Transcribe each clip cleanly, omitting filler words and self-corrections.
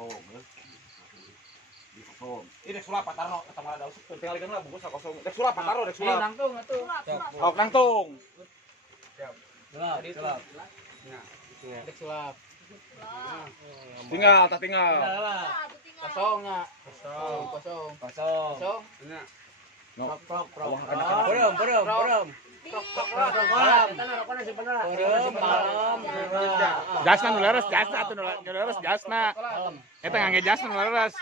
kosong. Di kosong. Ini dek sulap patarno sama ada usuk tinggal ikan lah bungkus kosong. Dek sulap patarno dek sulap. Nangtung atuh. Oh, nangtung. Sulap. Nah, dek sulap. Tinggal, tak tinggal. Kosongnya. Kosong. Kosong. Nah. Prok. Berem. Jasna nu leres, jasna atuh nu leres jasna. Eta ngangge jasna nu leres.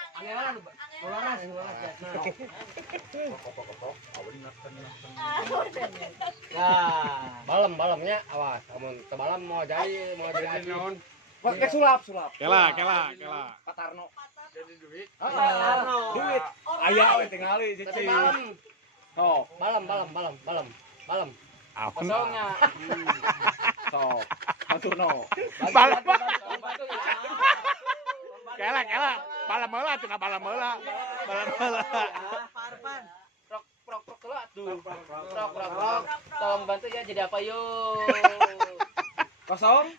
Nah, balemnya awas. Amun tebalam mau jadi naon. Dek sulap. Kela. Patarno. Jadi duit. Duit. Aya we tingali cicing. Oh, Balem. Kosongnya. so. Bantuno. Balam. Kela. Balam meula atuh balam meula. Prok heula atuh. Prok. Tolong bantu ya jadi apa yuk? Kosong.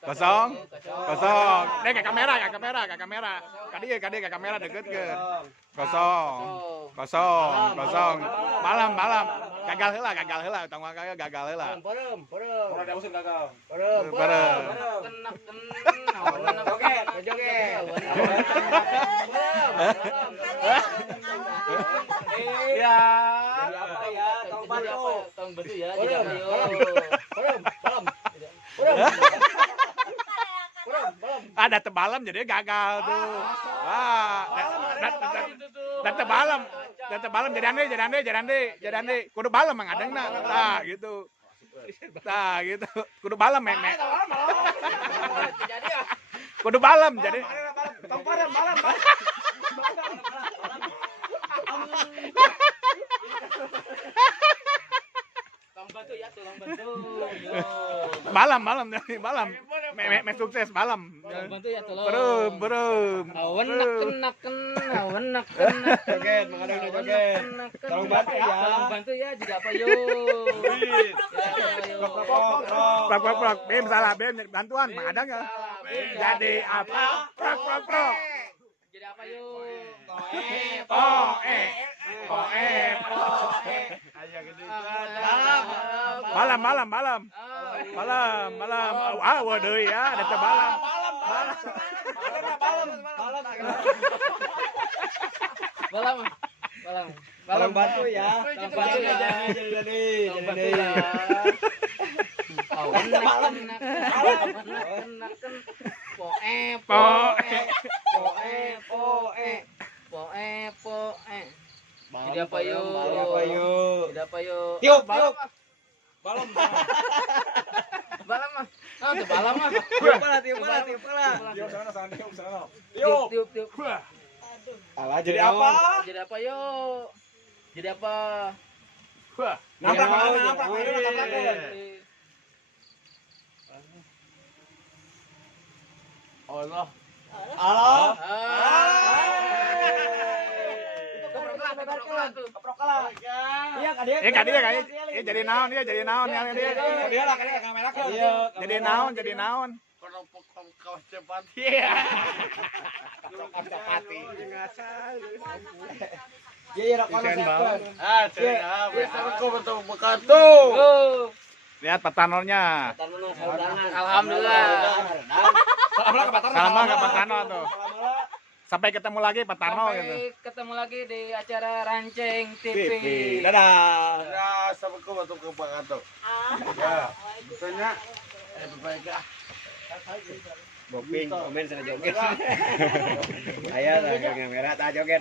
Dek ke kamera. Kadieu ke kamera deukeutkeun. Kosong. Balam. Gagal heula, tong gagal heula. Berem. Ora ada usul gagal. Berem. Joget. Iya. Apa ya? Tong bantu ya. Berem. Ada tebalam jadi gagal tuh. Dan tebalam jadi ande. Kudu balam mang adengna. Tah gitu. Kudu balam memek. Kudu balam jadi. Tong balam. Tolong bantu ya, tolong bantu. Balam. Me sukses balam. Tolong bantu ya, tolong. Berem. Awenak. Joget, mengadang joget. Tolong bantu ya. Tolong bantu ya, jadi apa yuk? Prok. Bem salah bem bantuan mah ada enggak? Jadi apa? Prok. Jadi apa yuk? Poe. Aya gede. Balam. Wah deui ya, ada teh balam. Balam. Tolong bantu ya. Tolong bantu ya. Jadi. Poe. Jadi apa yuk? Tiup. Balam. Balam mah. Tuh balam mah. Tiup sana. Tiup. Alah jadi apa? Jadi apa yuk? Jadi apa? Nabrak. Allah. Iya kadieu. Jadi naon dia. Dia lah kamera kan. Jadi naon. Kawas cepat. Iya. Cepati. Iya rokona siapkeun. Lihat petanornya. Alhamdulillah. Salam ke Patano tuh. Sampai ketemu lagi Patano gitu. Sampai ketemu lagi di acara Ranceng TV. Dadah. Ya, assalamualaikum warahmatullahi wabarakatuh. Ya, betulnya, baik ah. Boping, komen sana joget. Aya kamera tak joget.